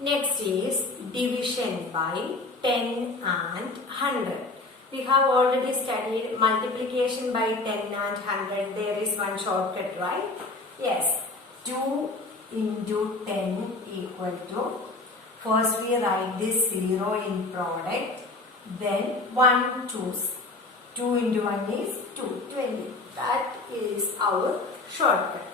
Next is division by 10 and 100. We have already studied multiplication by 10 and 100. There is one shortcut, right? Yes. 2 into 10 equal to, first we write this 0 in product, then 1 choose. 2 into 1 is 2, 20. That is our shortcut.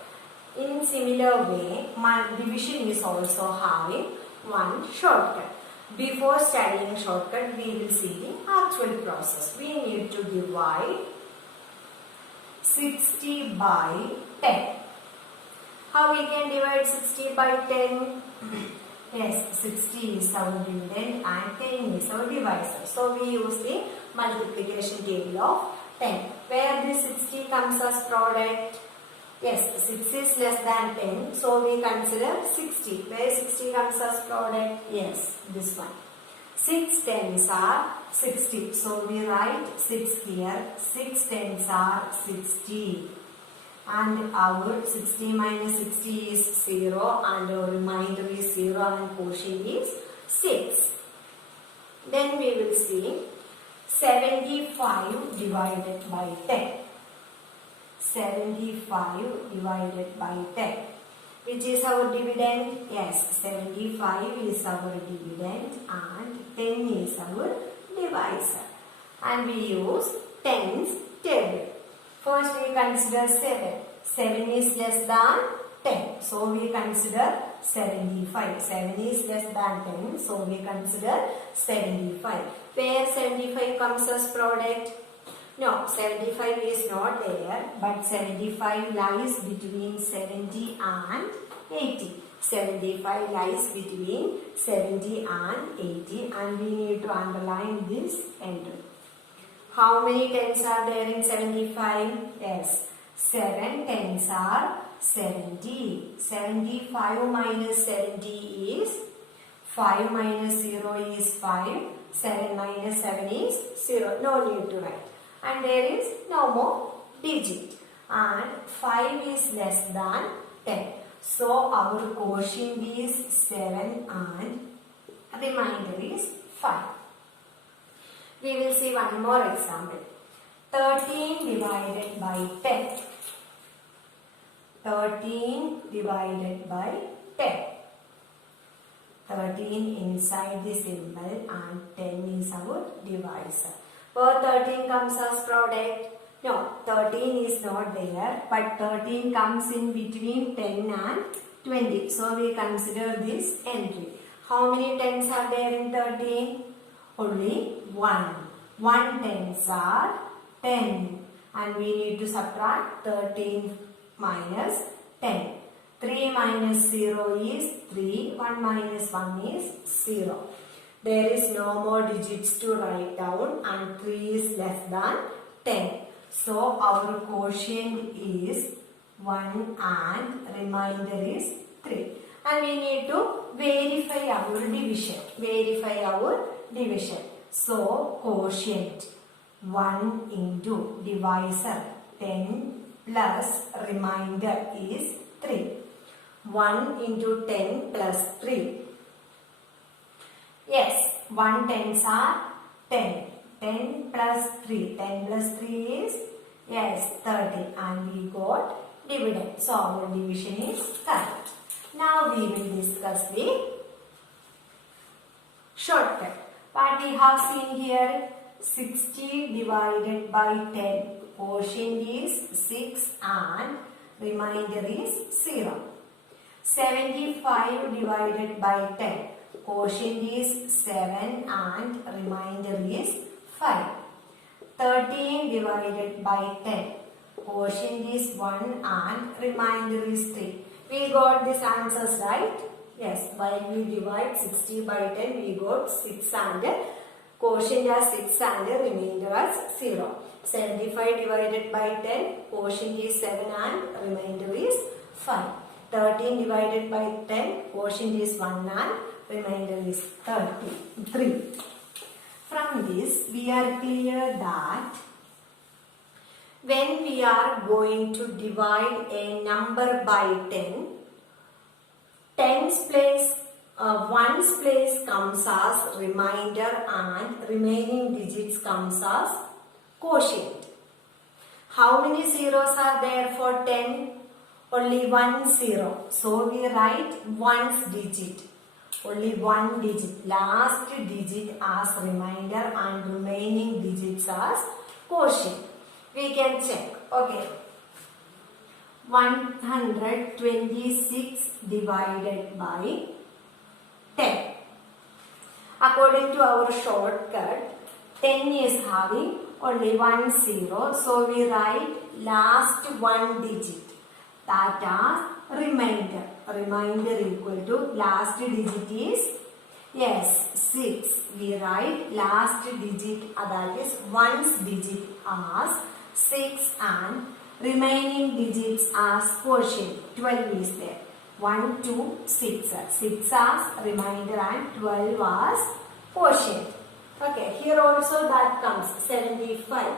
In similar way, division is also having one shortcut. Before studying shortcut, we will see the actual process. We need to divide 60 by 10. How we can divide 60 by 10? Yes, 60 is our dividend and 10 is our divisor. So we use the multiplication table of 10. Where this 60 comes as product? Yes, 6 is less than 10. So we consider 60. Where 60 comes as product? Yes, this one. 6 tens are 60. So we write 6 here. 6 tens are 60. And our 60 minus 60 is 0 and our remainder is 0 and quotient is 6. Then we will see 75 divided by 10. 75 divided by 10. Which is our dividend? Yes, 75 is our dividend and 10 is our divisor. And we use tens table. First we consider 7. 7 is less than 10. So we consider 75. 7 is less than 10. So we consider 75. Where 75 comes as product? No, 75 is not there. But 75 lies between 70 and 80. 75 lies between 70 and 80. And we need to underline this entry. How many tens are there in 75? Yes, 7 tens are 70. 75 minus 70 is 5 minus 0 is 5. 7 minus 7 is 0. No need to write. And there is no more digit. And 5 is less than 10. So our quotient is 7 and remainder is 5. We will see one more example. 13 divided by 10. 13 divided by 10. 13 inside the symbol and 10 is our divisor. Where 13 comes as product? No, 13 is not there, but 13 comes in between 10 and 20. So we consider this entry. How many tens are there in 13? Only 1. 1 tens are 10. And we need to subtract 13 minus 10. 3 minus 0 is 3. 1 minus 1 is 0. There is no more digits to write down and 3 is less than 10. So our quotient is 1 and remainder is 3. And we need to verify our division. So quotient 1 into divisor 10 plus remainder is 3. 1 into 10 plus 3. Yes, 1 tens are 10. 10 plus 3. 10 plus 3 is, yes, 30. And we got dividend. So our division is correct. Now we will discuss the shortcut. What we have seen here, 60 divided by 10. Quotient is 6 and remainder is 0. 75 divided by 10. Quotient is 7 and remainder is 5. 13 divided by 10. Quotient is 1 and remainder is 3. We got these answers right? Yes, while we divide 60 by 10, we got 6 and quotient as 6 and remainder as 0. 75 divided by 10, quotient is 7 and remainder is 5. 13 divided by 10, quotient is 1 and remainder is 3. From this, we are clear that when we are going to divide a number by 10, tens place ones place comes as remainder and remaining digits comes as quotient. How many zeros are there for 10? Only one zero. So we write ones digit. Only one digit. Last digit as remainder and remaining digits as quotient. We can check. Okay. 126 divided by 10. According to our shortcut, 10 is having only one zero. So we write last one digit. That as remainder. Remainder equal to last digit is, yes, 6. We write last digit, that is ones digit as 6 and remaining digits as quotient. 12 is there. 1, 2, 6. 6 as remainder and 12 as quotient. Okay, here also that comes 75.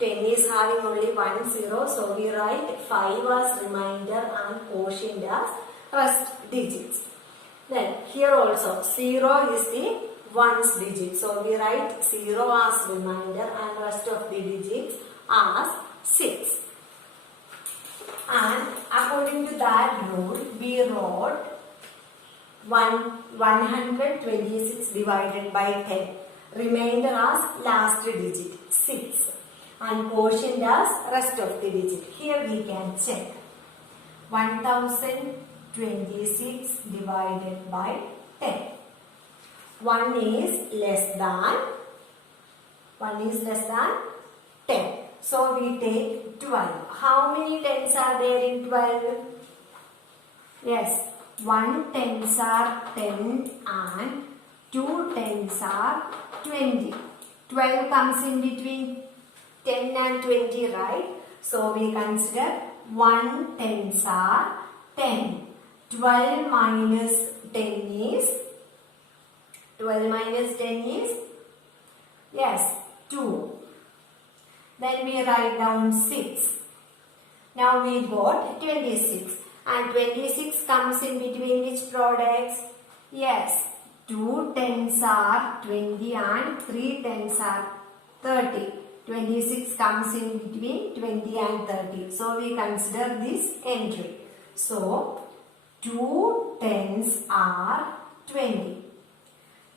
10 is having only one zero, so we write 5 as remainder and quotient as rest digits. Then here also 0 is the ones digit, so we write 0 as remainder and rest of the digits as 6. And according to that rule, we wrote 126 divided by 10. Remainder as last digit 6 and quotient as rest of the digit. Here we can check. 1026 divided by 10. 1 is less than 10. So we take 12. How many tens are there in 12? Yes, 1 tens are 10 and 2 tens are 20. 12 comes in between 10 and 20, right? So we consider 1 tens are 10. 12 minus 10 is, yes, 2. Then we write down 6. Now we got 26. And 26 comes in between which products? Yes, 2 tens are 20 and 3 tens are 30. 26 comes in between 20 and 30. So we consider this entry. So 2 tens are 20.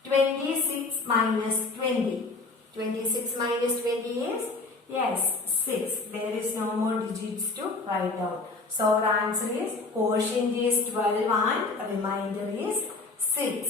26 minus 20. 26 minus 20 is, yes, 6. There is no more digits to write down. So our answer is quotient is 12 and remainder is 6.